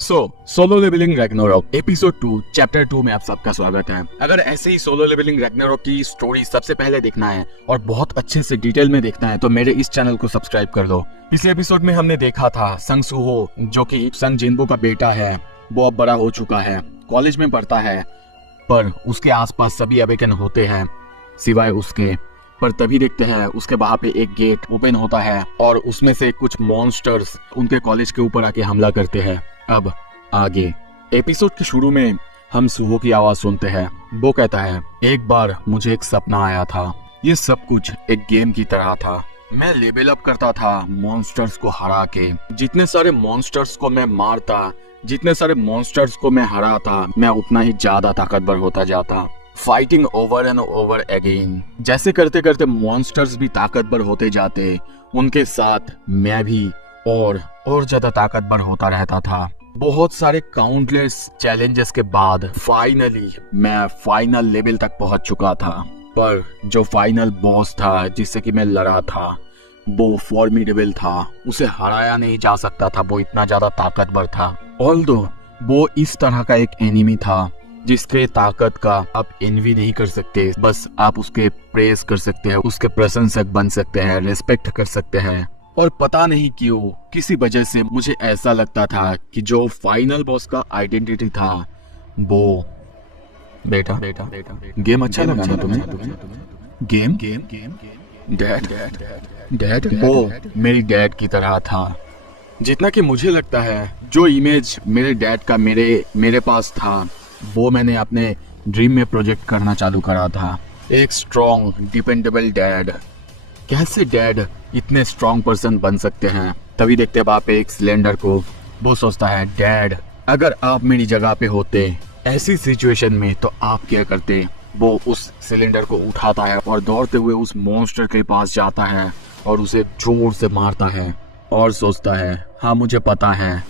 Solo leveling Ragnarok episode 2 chapter 2 में आप सबका स्वागत है। अगर ऐसे ही सोलो लेवलिंग रैग्नारोक की स्टोरी सबसे पहले देखना है और बहुत अच्छे से डिटेल में देखना है तो मेरे इस चैनल को सब्सक्राइब कर लो। पिछले एपिसोड में हमने देखा था संग सूहो, जो कि संग जिनबो का बेटा है, वो अब बड़ा हो चुका है, कॉलेज में पढ़ता है, पर उसके आसपास सभी अवेकन होते हैं सिवाय उसके। पर तभी देखते हैं उसके वहां पे एक गेट ओपन होता है और उसमें से कुछ मॉन्स्टर्स उनके कॉलेज के ऊपर आके हमला करते हैं। अब आगे एपिसोड के शुरू में हम सूहो की आवाज सुनते हैं। वो कहता है, एक बार मुझे एक सपना आया था, ये सब कुछ एक गेम की तरह था। मैं लेवल अप करता था मॉन्स्टर्स को हरा के। जितने सारे मॉन्स्टर्स को मैं मारता, जितने सारे मॉन्स्टर्स को मैं हराता, मैं उतना ही ज्यादा ताकतवर होता जाता। Fighting over and over again. जैसे करते करते मॉन्स्टर्स भी ताकतवर होते जाते, उनके साथ मैं भी और ज्यादा ताकतवर होता रहता था। बहुत सारे काउंटलेस चैलेंजेस के बाद फाइनली मैं फाइनल लेवल तक पहुंच चुका था। पर जो फाइनल बॉस था जिससे कि मैं लड़ा था, वो फॉर्मिडेबल था, उसे हराया नहीं जा सकता था, वो इतना ज्यादा ताकतवर था। ऑल्दो वो इस तरह का एक एनिमी था जिसके ताकत का आप एनवी नहीं कर सकते, बस आप उसके प्रेस कर सकते हैं, उसके प्रशंसक बन सकते हैं, रेस्पेक्ट कर सकते हैं। और पता नहीं क्यों किसी वजह से मुझे ऐसा लगता था कि जो फाइनल बॉस का आइडेंटिटी था वो बेटा गेम अच्छा लगा ना तुम्हें? गेम डैड वो मेरी डैड की तरह था। जितना कि मुझे लगता है जो इमेज मेरे डैड का मेरे पास था, वो मैंने अपने ड्रीम में प्रोजेक्ट करना चालू करा था। एक स्ट्रॉन्ग डिपेंडेबल डैड। कैसे डैड इतने स्ट्रॉन्ग पर्सन बन सकते हैं? तभी देखते बाप एक सिलेंडर को, वो सोचता है, डैड अगर आप मेरी जगह पे होते ऐसी सिचुएशन में तो आप क्या करते? वो उस सिलेंडर को उठाता है और दौड़ते हुए उस मॉन्स्टर के पास जाता है और उसे जोर से मारता है और सोचता है, हाँ मुझे पता है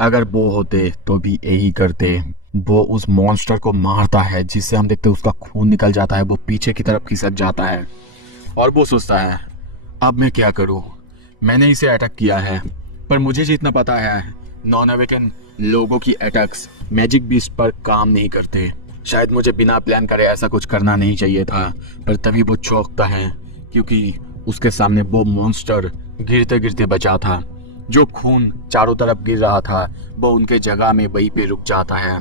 अगर वो होते तो भी यही करते। वो उस मॉन्स्टर को मारता है जिससे हम देखते हैं उसका खून निकल जाता है, वो पीछे की तरफ खिसक जाता है और वो सोचता है, अब मैं क्या करूं? मैंने इसे अटैक किया है, पर मुझे जितना पता है नॉन अवेकन लोगों की अटैक्स मैजिक बीस्ट पर काम नहीं करते। शायद मुझे बिना प्लान करे ऐसा कुछ करना नहीं चाहिए था। पर तभी वो चौंकता है क्योंकि उसके सामने वो मॉन्स्टर गिरते गिरते बचा था। जो खून चारों तरफ गिर रहा था वो उनके जगह में वहीं पे रुक जाता है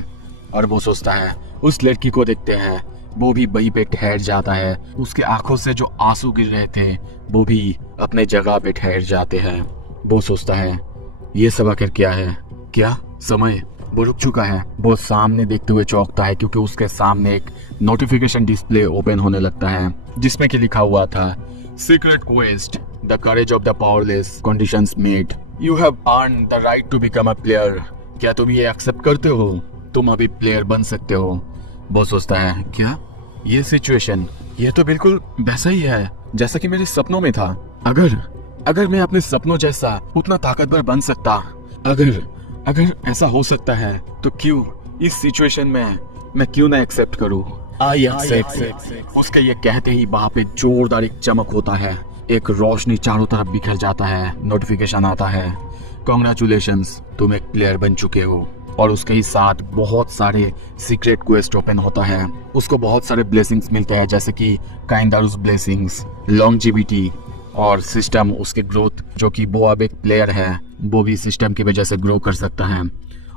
और वो सोचता है, उस लड़की को देखते हैं, वो भी वहीं पे ठहर जाता है। उसके आंखों से जो आंसू गिर रहे थे वो भी अपने जगह पे ठहर जाते हैं। वो सोचता है, ये सब आखिर क्या है? क्या समय वो रुक चुका है? वो सामने देखते हुए चौंकता है क्योंकि उसके सामने एक नोटिफिकेशन डिस्प्ले ओपन होने लगता है जिसमें कि लिखा हुआ था, secret quest, the courage of the powerless, conditions met, you have earn the right to become a player. क्या तुम ये एक्सेप्ट करते हो? तुम अभी प्लेयर बन सकते हो। वो सोचता है, क्या ये सिचुएशन, ये तो बिल्कुल वैसा ही है जैसा कि मेरे सपनों में था। अगर मैं अपने सपनों जैसा उतना ताकतवर बन सकता, अगर ऐसा हो सकता है तो क्यों इस सिचुएशन में मैं क्यों ना एक्सेप्ट करूं? I accept. उसके ये कहते ही वहां पे जोरदार एक चमक होता है, एक रोशनी चारों तरफ बिखर जाता है, नोटिफिकेशन आता है, कॉन्ग्रेचुलेशंस तुम एक प्लेयर बन चुके हो। और उसके ही साथ बहुत सारे सीक्रेट क्वेस्ट ओपन होता है। उसको बहुत सारे ब्लेसिंग्स मिलते हैं जैसे कि काइंडारूस ब्लेसिंग्स, लॉन्जिविटी और सिस्टम, उसके ग्रोथ, जो कि वो अब एक प्लेयर है वो भी सिस्टम की वजह से ग्रो कर सकता है।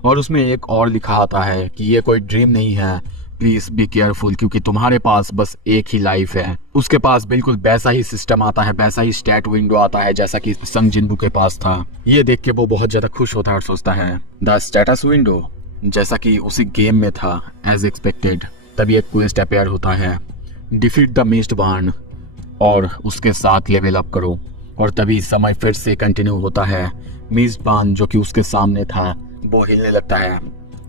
और उसमें एक और लिखा आता है कि ये कोई ड्रीम नहीं है, प्लीज बी केयरफुल, क्योंकि तुम्हारे पास बस एक ही लाइफ है। उसके पास बिल्कुल वैसा ही सिस्टम आता है, वैसा ही स्टैट विंडो आता है जैसा कि संग जिनबू के पास था। ये देख के वो बहुत ज्यादा खुश होता है और सोचता है, द स्टेटस विंडो, जैसा कि उसी गेम में था एज एक्सपेक्टेड। तभी एक क्वेस्ट अपेयर होता है, डिफीट द मिस्ट बार्न, और उसके साथ लेवल अप करो। और तभी समय फिर से कंटिन्यू होता है। मिस्ट बार्न जो कि उसके सामने था वो हिलने लगता है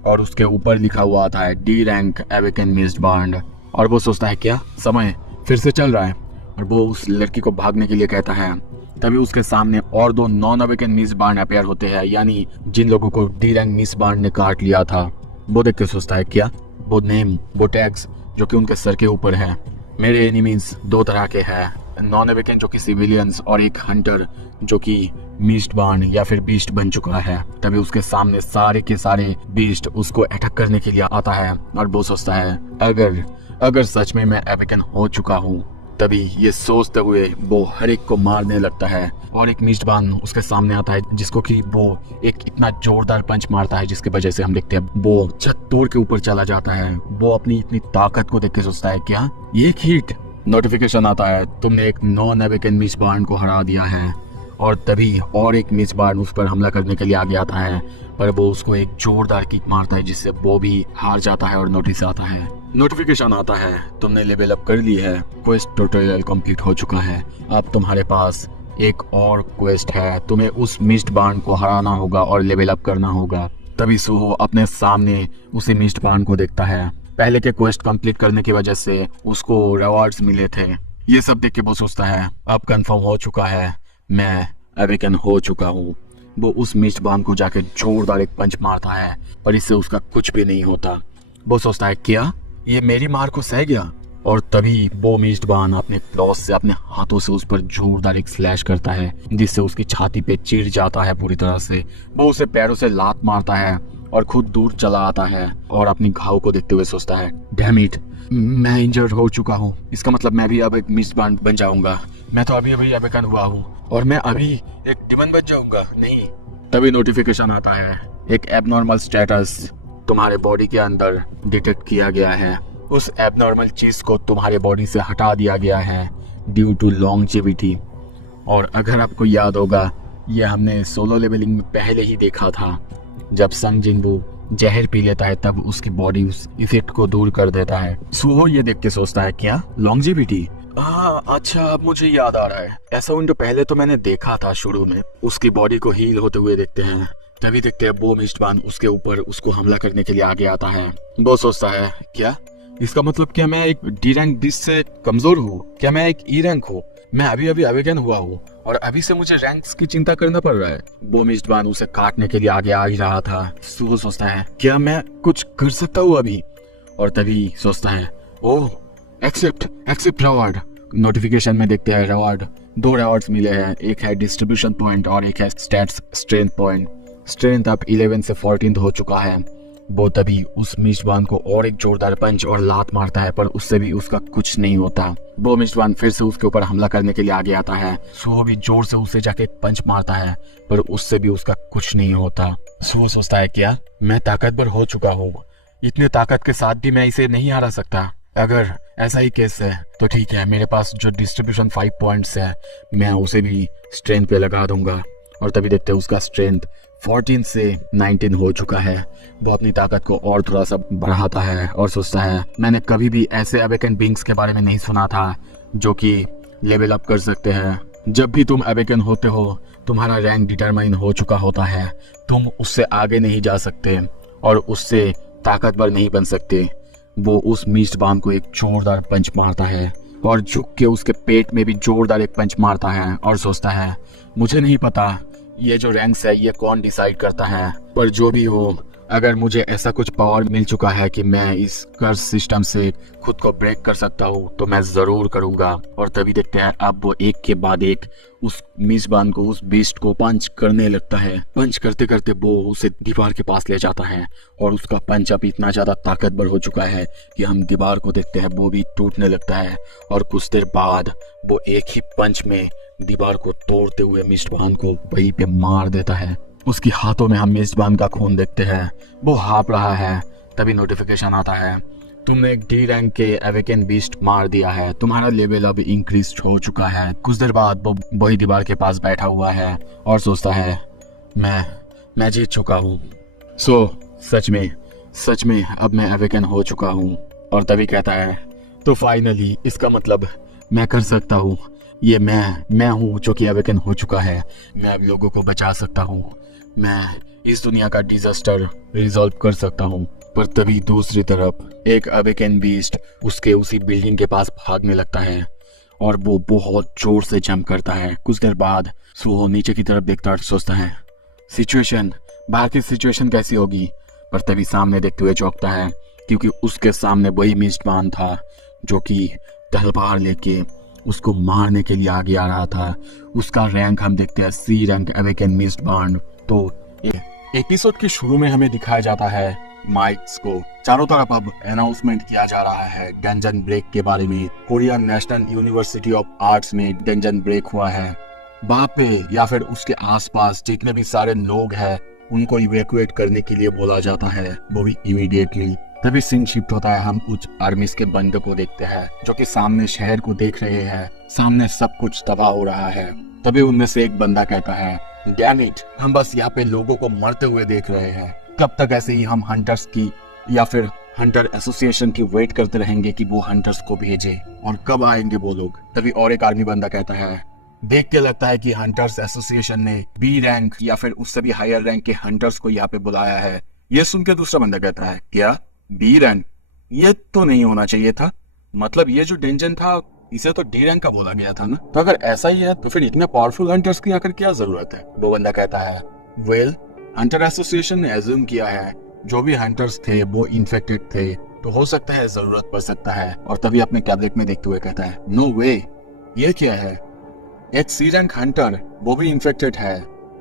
और उसके ऊपर लिखा हुआ आता है, डी रैंक अवेकन मिस्ट बार्न। और वो सोचता है, क्या समय फिर से चल रहा है? और वो उस लड़की को भागने के लिए कहता है। तभी उसके सामने और दो नॉन अवेकन मिस्ट बार्न अपेयर होते हैं, यानी जिन लोगों को डी रैंक मिस्ट बार्न ने काट लिया था। वो देख के सोचता है, क्या वो नेम, वो टैग्स जो कि उनके सर के ऊपर है? मेरे एनिमीज दो तरह के हैं, नॉन अवेकन जो कि सिविलियंस और एक हंटर जो कि मीस्टबॉर्न या फिर बीस्ट बन चुका है, तभी उसके सामने सारे के सारे बीस्ट उसको अटैक करने के लिए आता है और वो सोचता है अगर सच में मैं अवेकन हो चुका हूँ। तभी ये सोचते हुए वो हर एक को मारने लगता है और एक मीस्टबॉर्न उसके सामने आता है जिसको कि वो एक इतना जोरदार पंच मारता है जिसकी वजह से हम देखते हैं वो छत तोड़ के ऊपर चला जाता है। वो अपनी इतनी ताकत को देख के सोचता है क्या एक हिट। नोटिफिकेशन आता है तुमने एक नॉन अवेकन मीस्टबॉर्न को हरा दिया है। और तभी और एक मीस्टबॉर्न उस पर हमला करने के लिए आगे आता है, पर वो उसको एक जोरदार किक मारता है जिससे वो भी हार जाता है और नोटिस आता है। नोटिफिकेशन आता है तुमने लेवल अप कर ली है, क्वेस्ट ट्यूटोरियल कंप्लीट हो चुका है। अब तुम्हारे पास एक और क्वेस्ट है, तुम्हें उस मीस्टबॉर्न को हराना होगा और लेवल अप करना होगा। तभी सुहो अपने सामने उसी मीस्टबॉर्न को देखता है। पहले के क्वेस्ट कंप्लीट करने की वजह से उसको रिवॉर्ड्स मिले थे। ये सब देख के वो सोचता है अब कंफर्म हो चुका है, मैं अवेकन हो चुका हूँ। वो उस मीस्टबॉर्न को जाके जोरदार एक पंच मारता है, पर इससे उसका कुछ भी नहीं होता। वो सोचता है क्या ये मेरी मार को सह गया। और तभी वो मीस्टबॉर्न अपने क्लॉस से अपने हाथों से उस पर जोरदार एक स्लैश करता है जिससे उसकी छाती पे चिढ़ जाता है पूरी तरह से। वो उसे पैरों से लात मारता है और खुद दूर चला आता है और अपनी घाव को देखते हुए सोचता है डैम इट, मैं इंजर्ड हो चुका हूँ। इसका मतलब मैं भी अब एक मीस्टबॉर्न बन जाऊंगा। मैं तो अभी अवेकन हुआ हूँ और मैं अभी एक डिमन बन जाऊंगा। नहीं। तभी नोटिफिकेशन आता है एक एबनॉर्मल स्टेटस तुम्हारे बॉडी के अंदर डिटेक्ट किया गया है। उस एबनॉर्मल चीज को तुम्हारे बॉडी से हटा दिया गया है ड्यू टू लॉन्जेविटी। और अगर आपको याद होगा ये हमने सोलो लेवलिंग में पहले ही देखा था, जब संग जिनवू जहर पी लेता है तब उसकी बॉडी उस इफेक्ट को दूर कर देता है। सुहो ये देख के सोचता है क्या लॉन्जेविटी। अच्छा अब मुझे याद आ रहा है, ऐसा विंडो पहले तो मैंने देखा था शुरू में। उसकी बॉडी को हील होते हुए देखते हैं, तभी देखते हैं वो मीस्टबॉर्न उसके ऊपर उसको हमला करने के लिए आगे आता है। वो सोचता है क्या इसका मतलब क्या मैं एक डी रैंक बीस्ट से कमजोर हूँ? क्या मैं एक ई रैंक हूँ? मैं अभी अवेकन हुआ हूँ और अभी से मुझे रैंक्स की चिंता करना पड़ रहा है। वो मीस्टबॉर्न उसे काटने के लिए आगे आ ही रहा था। सुहो सोचता है क्या मैं कुछ कर सकता हूँ अभी? और तभी सोचता है ओह एक्सेप्ट रिवॉर्ड। नोटिफिकेशन में देखते हैं रिवॉर्ड, 2 रिवॉर्ड्स मिले हैं, एक है डिस्ट्रीब्यूशन पॉइंट और एक है स्टैट्स स्ट्रेंथ पॉइंट। स्ट्रेंथ अब 11 से 14 हो चुका है। वो तभी उस मीस्टबॉर्न को और एक जोरदार पंच और लात मारता है, पर उससे भी उसका कुछ नहीं होता। वो मीस्टबॉर्न फिर से उसके ऊपर हमला करने के लिए आगे आता है। सुहो भी जोर से उसे जाके एक पंच मारता है, पर उससे भी उसका कुछ नहीं होता। सुहो सोचता है क्या मैं ताकतवर हो चुका हूँ, इतने ताकत के साथ भी मैं इसे नहीं हरा सकता। अगर ऐसा ही केस है तो ठीक है, मेरे पास जो डिस्ट्रीब्यूशन 5 पॉइंट्स है मैं उसे भी स्ट्रेंथ पे लगा दूंगा। और तभी देखते हैं उसका स्ट्रेंथ 14 से 19 हो चुका है। वो अपनी ताकत को और थोड़ा सा बढ़ाता है और सोचता है मैंने कभी भी ऐसे अवेकन बींग्स के बारे में नहीं सुना था जो कि लेवल अप कर सकते हैं। जब भी तुम अवेकन होते हो तुम्हारा रैंक डिटरमाइन हो चुका होता है, तुम उससे आगे नहीं जा सकते और उससे ताकतवर नहीं बन सकते। वो उस मीस्टबॉर्न को एक जोरदार पंच मारता है और झुक के उसके पेट में भी जोरदार एक पंच मारता है और सोचता है मुझे नहीं पता ये जो रैंक्स है ये कौन डिसाइड करता है, पर जो भी हो अगर मुझे ऐसा कुछ पावर मिल चुका है कि मैं इस कर्स सिस्टम से खुद को ब्रेक कर सकता हूँ तो मैं जरूर करूँगा। और तभी देखते हैं अब वो एक के बाद एक उस मीस्टबॉर्न को, उस बीस्ट को पंच करने लगता है। पंच करते करते वो उसे दीवार के पास ले जाता है और उसका पंच अब इतना ज्यादा ताकतवर हो चुका है कि हम दीवार को देखते हैं वो भी टूटने लगता है। और कुछ देर बाद वो एक ही पंच में दीवार को तोड़ते हुए मीस्टबॉर्न को वहीं पे मार देता है। उसकी हाथों में हम मीस्टबॉर्न का खून देखते हैं, वो हाँप रहा है। तभी नोटिफिकेशन आता है तुमने एक डी रैंक के अवेकन बीस्ट मार दिया है, तुम्हारा लेवल अब इंक्रीज हो चुका है। कुछ देर बाद वो वही दीवार के पास बैठा हुआ है और सोचता है मैं जीत चुका हूँ। सच में अब मैं अवेकन हो चुका हूँ। और तभी कहता है तो फाइनली इसका मतलब मैं कर सकता हूँ, ये मैं हूँ जो कि अवेकन हो चुका है। मैं अब लोगों को बचा सकता हूँ, मैं इस दुनिया का डिजास्टर रिजॉल्व कर सकता हूँ। पर तभी दूसरी तरफ एक अवेकन बीस्ट उसके उसी बिल्डिंग के पास भागने लगता है और वो बहुत जोर से जंप करता है। कुछ देर बाद सुहो नीचे की तरफ देखता और सोचता है बाहर की सिचुएशन कैसी होगी। पर तभी सामने देखते हुए चौंकता है क्योंकि उसके सामने वही मीस्टबॉर्न था जो कि तलवार लेके उसको मारने के लिए आगे आ रहा था। उसका रैंक हम देखते हैं सी रैंक अवेकन मिस्ट बार्न। तो एपिसोड के शुरू में हमें दिखाया जाता है माइक्स को। चारों तरफ अब अनाउंसमेंट किया जा रहा है डंजन ब्रेक के बारे में। Korean national university of arts में डंजन ब्रेक हुआ है। वहां पे या फिर उसके आसपास जितने भी सारे लोग हैं उनको इवैक्यूएट करने के लिए बोला जाता है, वो भी इमीडिएटली। तभी सीन शिफ्ट होता है, हम कुछ आर्मीज के बंदे को देखते हैं जो कि सामने शहर को देख रहे हैं। सामने सब कुछ तबाह हो रहा है। तभी उनमें से एक बंदा कहता है, डैम इट, हम बस यहाँ पे लोगों को मरते हुए देख रहे हैं। कब तक ऐसे ही हम हंटर्स की या फिर हंटर एसोसिएशन की वेट करते रहेंगे कि वो हंटर्स को भेजे, और कब आएंगे वो लोग। तभी और एक आर्मी बंदा कहता है, देख के लगता है कि हंटर्स एसोसिएशन ने बी रैंक या फिर उससे भी हायर रैंक के हंटर्स को यहाँ पे बुलाया है। ये सुन के दूसरा बंदा कहता है, क्या बी रैंक? ये तो नहीं होना चाहिए था, मतलब ये जो डेंजन था इसे तो डी रैंक का बोला गया था ना। तो अगर ऐसा ही है तो फिर इतने पावरफुल हंटर्स की आकर क्या जरूरत है? वो बंदा कहता है, वेल हंटर एसोसिएशन ने एज्यूम किया है जो भी हंटर्स थे वो इन्फेक्टेड थे, तो हो सकता है जरूरत पड़ सकता है। और तभी अपने कैबिनेट में देखते हुए कहता है, नो वे, ये क्या है? एक सी रैंक हंटर, वो भी इन्फेक्टेड है।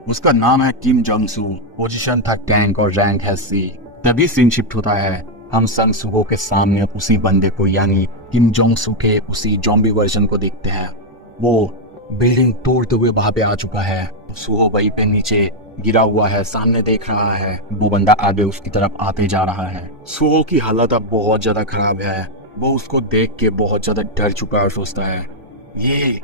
उसका नाम है किम जोंग सू, पोजीशन था टैंक और रैंक है सी। तभी सीन शिफ्ट होता है, हम संग सुगो के सामने उसी बंदे को यानी किम जोंग सू के उसी जॉम्बी वर्जन को देखते हैं। वो बिल्डिंग तोड़ते हुए वहां पे आ चुका है। सुहो वहीं पे नीचे गिरा हुआ है, सामने देख रहा है। वो बंदा आगे उसकी तरफ आते जा रहा है। सुहो की हालत अब बहुत ज्यादा खराब है। वो उसको देख के बहुत ज्यादा डर चुका और सोचता है, ये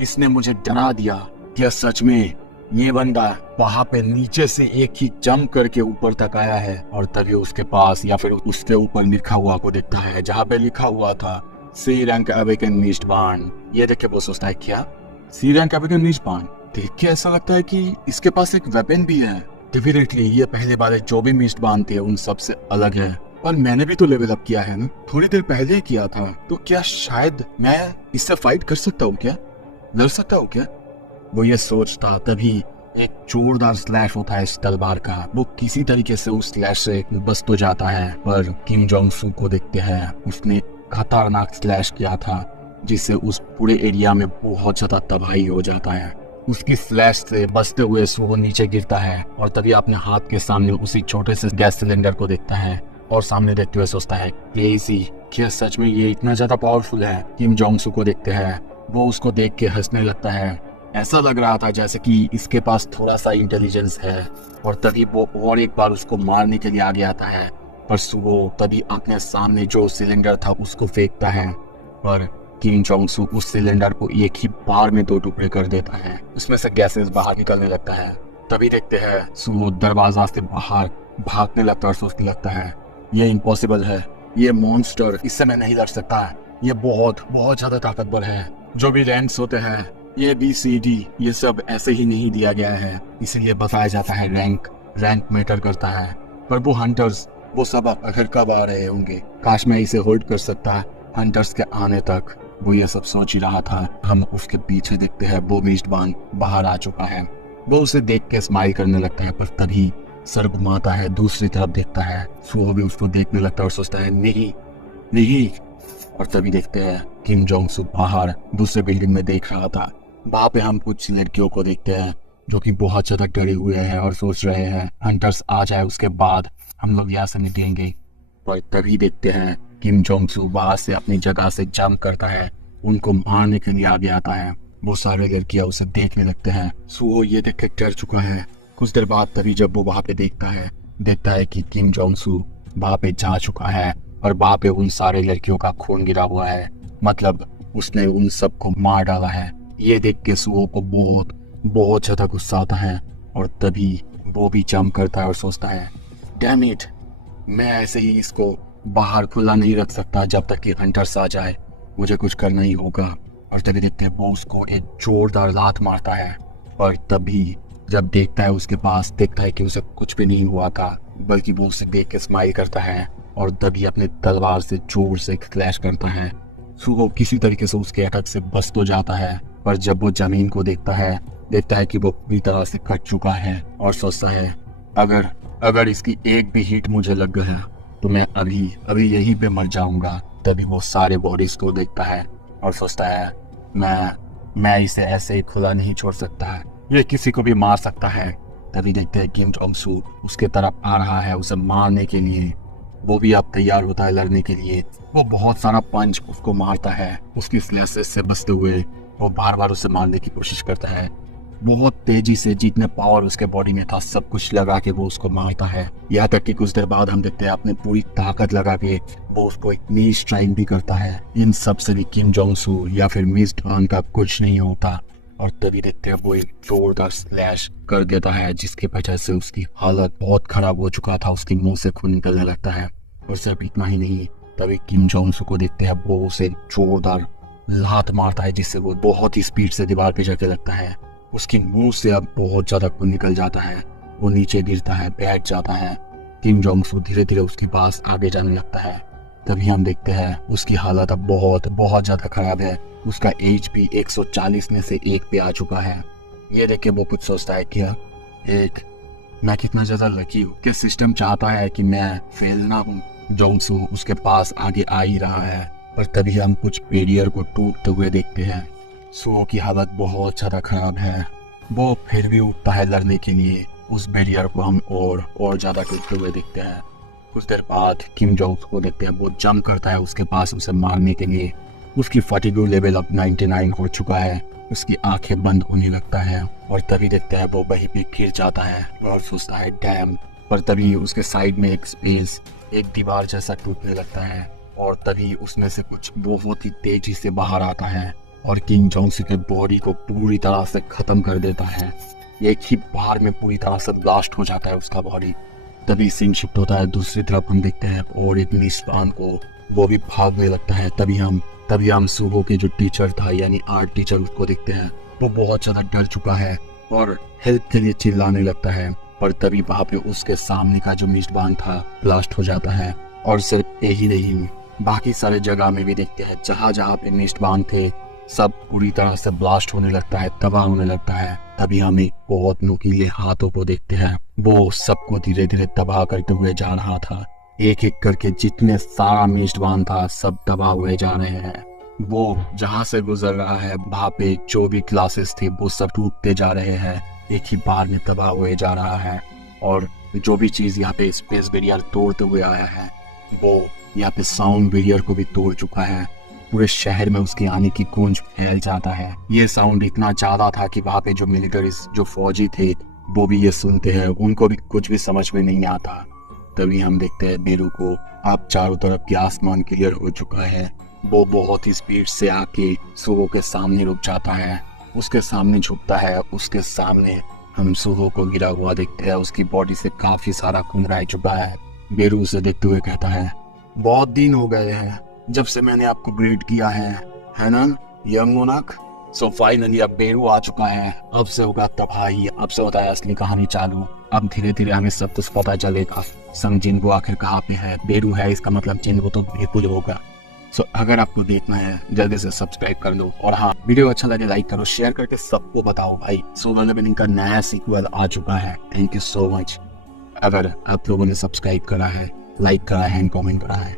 इसने मुझे डरा दिया। क्या सच में ये बंदा वहां पे नीचे से एक ही जंप करके ऊपर तक आया है? और तभी उसके पास या फिर उसके ऊपर लिखा हुआ को देखता है, जहाँ पे लिखा हुआ था सी रैंक अवेकन मिस्ट बार्न। ये देख के वो सोचता है, क्या सी रैंक अवेकन मिस्ट बार्न? देख के ऐसा लगता है कि इसके पास एक वेपन भी है। डेफिनेटली ये पहले वाले जो भी मिस्ट बार्न थे उन सबसे अलग है। पर मैंने भी तो लेवल अप किया है ना, थोड़ी देर पहले किया था। तो क्या शायद मैं इससे फाइट कर सकता हूँ क्या? लड़ सकता हूँ क्या? वो ये सोचता तभी एक जोरदार स्लैश होता है इस तलवार का। वो किसी तरीके से उस स्लैश से बच तो जाता है, पर किम जोंग सू को देखते हैं, उसने खतरनाक स्लैश किया था जिससे उस पूरे एरिया में बहुत ज्यादा तबाही हो जाता है। उसकी स्लैश से बचते हुए सुहो नीचे गिरता है और तभी अपने हाथ के सामने उसी छोटे से गैस सिलेंडर को देखता है और सामने देखते हुए सोचता है, क्रेजी, क्या सच में ये इतना ज्यादा पावरफुल है? किम जोंग सू को देखते हैं, वो उसको देख के हंसने लगता है। ऐसा लग रहा था जैसे कि इसके पास थोड़ा सा इंटेलिजेंस है। और तभी वो और एक बार उसको मारने के लिए आगे आता है, पर सुहो तभी अपने सामने जो सिलेंडर था उसको फेंकता है, पर किम जोंग सू उस सिलेंडर को एक ही बार में 2 टुकड़े कर देता है। उसमें से गैसेस बाहर निकलने लगता है। तभी देखते हैं सुहो दरवाजा से बाहर भागने लगता है और सोचने लगता है, ये इम्पॉसिबल है, ये मॉन्स्टर, इससे मैं नहीं लड़ सकता, ये बहुत बहुत ज्यादा ताकतवर है। जो भी रैंक्स होते हैं ये BCD ये सब ऐसे ही नहीं दिया गया है, इसलिए बताया जाता है रैंक मैटर करता है। पर वो हंटर्स वो सब आखिर कब आ रहे होंगे? काश मैं इसे होल्ड कर सकता हंटर्स के आने तक। वो ये सब सोच ही रहा था। हम उसके पीछे देखते हैं वो मिस्टबान बाहर आ चुका है। वो उसे देख के स्माइल करने लगता है, पर तभी सर घुमाता है, दूसरी तरफ देखता है। सुहो भी उसको देखने लगता है और सोचता है, नहीं नहीं। और तभी देखते हैं किम जोंग सू बाहर दूसरे बिल्डिंग में देख रहा था। वहां पे हम कुछ लड़कियों को देखते हैं जो कि बहुत ज्यादा डरे हुए हैं और सोच रहे हैं हंटर्स आ जाए उसके बाद हम लोग यहाँ से निकलेंगे। पर तभी देखते हैं किम जोंग सू वहां से अपनी जगह से जंप करता है, उनको मारने के लिए आगे आता है। वो सारे लड़कियां उसे देखने लगते हैं। सुहो ये देख के डर चुका है। कुछ देर बाद तभी जब वो वहां पे देखता है कि किम जोंग सू वहां पे जा चुका है और वहां पे उन सारे लड़कियों का खून गिरा हुआ है, मतलब उसने उन सबको मार डाला है। ये देख के सुहो को बहुत बहुत ज्यादा गुस्सा आता है और तभी वो भी जंप करता है और सोचता है, डैम इट, मैं ऐसे ही इसको बाहर खुला नहीं रख सकता जब तक कि हंटर्स आ जाए, मुझे कुछ करना ही होगा। और तभी देखते हैं वो उसको एक जोरदार लात मारता है, और तभी जब देखता है उसके पास, देखता है कि उसे कुछ भी नहीं हुआ था, बल्कि वो उसे देख के स्माइल करता है और तभी अपने तलवार से जोर से क्लैश करता है। सुहो किसी तरीके से उसके अटैक से बच तो जाता है, पर जब वो जमीन को देखता है कि वो पूरी तरह से कट चुका है और सोचता है, अगर इसकी एक भी हिट मुझे लग गया तो मैं अभी यहीं पे मर जाऊंगा। तभी वो सारे बॉडीज को देखता है और सोचता है, मैं इसे ऐसे ही खुला नहीं छोड़ सकता है, ये किसी को भी मार सकता है। तभी देखते हैं किम जोंग सू उसके तरफ आ रहा है उसे मारने के लिए। वो भी अब तैयार होता है लड़ने के लिए। वो बहुत सारा पंच उसको मारता है, उसकी स्लैशेस से बचते हुए वो बार बार उसे मारने की कोशिश करता है। बहुत तेजी से जितने पावर उसके बॉडी में था सब कुछ लगा के वो उसको मारता है। यहाँ तक कि कुछ देर बाद हम देखते हैं अपने पूरी ताकत लगा के वो उसको इतनी स्ट्राइक भी करता है। इन सब से भी किम जोंग सू या फिर मिस्ट वान का कुछ नहीं होता। और तभी देखते हैं वो एक जोरदार स्लैश कर देता है जिसकी वजह से उसकी हालत बहुत खराब हो चुका था। उसके मुंह से खून निकलने लगता है। और सिर्फ इतना ही नहीं, तभी किम जोंग सू को देखते हैं वो उसे जोरदार लात मारता है जिससे वो बहुत ही स्पीड से दीवार पे जाके लगता है। उसके मुंह से अब बहुत ज्यादा खून निकल जाता है। वो नीचे गिरता है, बैठ जाता है। किम जोंग सू धीरे धीरे उसके पास आगे जाने लगता है। तभी हम देखते हैं उसकी हालत अब बहुत बहुत ज्यादा खराब है। उसका HP 140 में से 1 पे आ चुका है। ये देख के वो कुछ सोचता है कि मैं कितना ज्यादा लकी हूँ कि सिस्टम चाहता है कि मैं फेल ना हूँ। जोंग सू उसके पास आगे आ ही रहा है। पर तभी हम कुछ बैरियर को टूटते हुए देखते हैं। सू की हालत बहुत ज्यादा खराब है। वो फिर भी उठता है लड़ने के लिए। उस बैरियर को हम और ज्यादा टूटते हुए देखते हैं। कुछ देर बाद किम जोंग को देखते हैं वो जंप करता है उसके पास उसे मारने के लिए। उसकी फटीग लेवल अब 99 हो चुका है। उसकी आंखें बंद होने लगता है और तभी देखते हैं वो वहीं पे गिर जाता है और सोचता है डैम। पर तभी उसके साइड में एक स्पेस, एक दीवार जैसा टूटने लगता है और तभी उसमें से कुछ बहुत ही तेजी से बाहर आता है और किम जोंग सू के बॉडी को पूरी तरह से खत्म कर देता है। एक ही बार में पूरी तरह से ब्लास्ट हो जाता है उसका बॉडी। तभी सीन शिफ्ट होता है दूसरी तरफ। हम देखते हैं और एक मिस्टवान को, वो भी भागने लगता है। तभी हम सुबह के जो टीचर था यानी आर्ट टीचर उसको देखते हैं। वो बहुत ज्यादा डर चुका है और हेल्प के लिए चिल्लाने लगता है। पर तभी वहां पे उसके सामने का जो मिस्टवान था ब्लास्ट हो जाता है। और सिर्फ यही नहीं, बाकी सारे जगह में भी देखते हैं जहाँ जहाँ पे मिस्टवान थे सब पूरी तरह से ब्लास्ट होने लगता है, तबाह होने लगता है। तभी हम एक बहुत नुकीले हाथों को देखते हैं। वो सबको धीरे धीरे तबाह करते हुए जा रहा था। एक एक करके जितने सारा मेजबान था सब तबाह हुए जा रहे हैं। वो जहाँ से गुजर रहा है वहाँ पे जो भी क्लासेस थे वो सब टूटते जा रहे हैं, एक ही बार में तबाह हुए जा रहा है। और जो भी चीज यहाँ पे स्पेस बैरियर तोड़ते हुए आया है वो यहाँ पे साउंड बैरियर को भी तोड़ चुका है। पूरे शहर में उसके आने की गूंज फैल जाता है। ये साउंड इतना ज्यादा था कि वहाँ पे जो मिलिटरीज, जो फौजी थे वो भी ये सुनते हैं, उनको भी कुछ भी समझ में नहीं आता। तभी हम देखते हैं बेरू को। अब चारों तरफ की आसमान क्लियर हो चुका है। वो बहुत ही स्पीड से आके सुहो के सामने रुक जाता है, उसके सामने झुकता है। उसके सामने हम सुहो को गिरा हुआ देखते हैं। उसकी बॉडी से काफी सारा खून रह चुका है। बेरू उसे देखते हुए कहता है, बहुत दिन हो गए हैं जब से मैंने आपको ग्रेट किया है ना यंग मोनार्क। सो फाइनली अब बेरू आ चुका है। अब से होगा तबाही, अब से होता है असली कहानी चालू। अब धीरे धीरे हमें सब कुछ पता चलेगा संग जिनको आखिर कहाँ पे है। बेरू है इसका मतलब जिनको तो बिल्कुल होगा। सो अगर आपको देखना है जल्दी से सब्सक्राइब कर लो। और हाँ, वीडियो अच्छा लगे लाइक करो, शेयर करके सबको बताओ भाई। सोलो लेवलिंग का नया सीक्वल आ चुका है। Thank you so much. अगर आप लोगों ने सब्सक्राइब करा है, लाइक करा है एंड कमेंट करा है